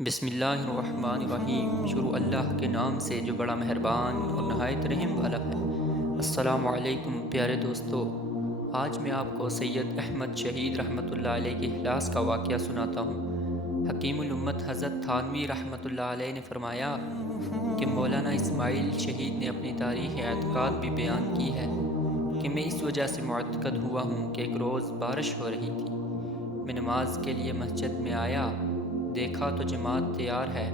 بسم اللہ الرحمن الرحیم۔ شروع اللہ کے نام سے جو بڑا مہربان اور نہایت رحم والا ہے۔ السلام علیکم پیارے دوستو، آج میں آپ کو سید احمد شہید رحمۃ اللہ علیہ کے اخلاص کا واقعہ سناتا ہوں۔ حکیم الامت حضرت تھانوی رحمۃ اللہ علیہ نے فرمایا کہ مولانا اسماعیل شہید نے اپنی تاریخ اعتقاد بھی بیان کی ہے کہ میں اس وجہ سے معتقد ہوا ہوں کہ ایک روز بارش ہو رہی تھی۔ میں نماز کے لیے مسجد میں آیا، دیکھا تو جماعت تیار ہے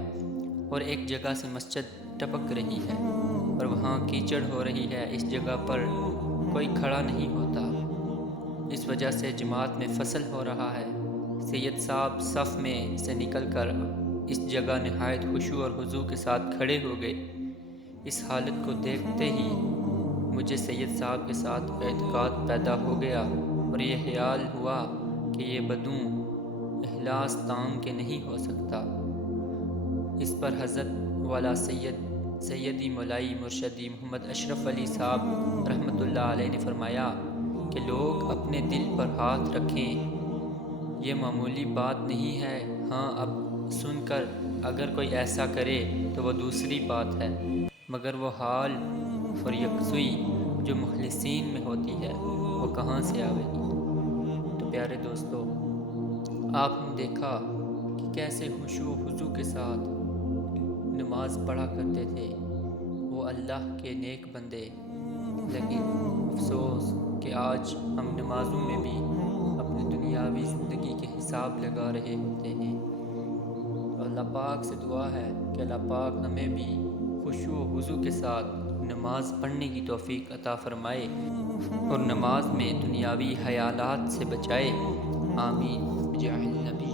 اور ایک جگہ سے مسجد ٹپک رہی ہے اور وہاں کیچڑ ہو رہی ہے۔ اس جگہ پر کوئی کھڑا نہیں ہوتا، اس وجہ سے جماعت میں فصل ہو رہا ہے۔ سید صاحب صف میں سے نکل کر اس جگہ نہایت خشوع اور خضوع کے ساتھ کھڑے ہو گئے۔ اس حالت کو دیکھتے ہی مجھے سید صاحب کے ساتھ اعتقاد پیدا ہو گیا اور یہ خیال ہوا کہ یہ بدوں اخلاص تام کے نہیں ہو سکتا۔ اس پر حضرت والا سیدی مولائی مرشدی محمد اشرف علی صاحب رحمۃ اللہ علیہ نے فرمایا کہ لوگ اپنے دل پر ہاتھ رکھیں، یہ معمولی بات نہیں ہے۔ ہاں، اب سن کر اگر کوئی ایسا کرے تو وہ دوسری بات ہے، مگر وہ حال اور یکسوئی جو مخلصین میں ہوتی ہے وہ کہاں سے آئے گی؟ تو پیارے دوستو، آپ نے دیکھا کہ کیسے خشوع و خضوع کے ساتھ نماز پڑھا کرتے تھے وہ اللہ کے نیک بندے، لیکن افسوس کہ آج ہم نمازوں میں بھی اپنی دنیاوی زندگی کے حساب لگا رہے ہوتے ہیں۔ تو اللہ پاک سے دعا ہے کہ اللہ پاک ہمیں بھی خشوع و خضوع کے ساتھ نماز پڑھنے کی توفیق عطا فرمائے اور نماز میں دنیاوی خیالات سے بچائے۔ آمین بجاہ النبی۔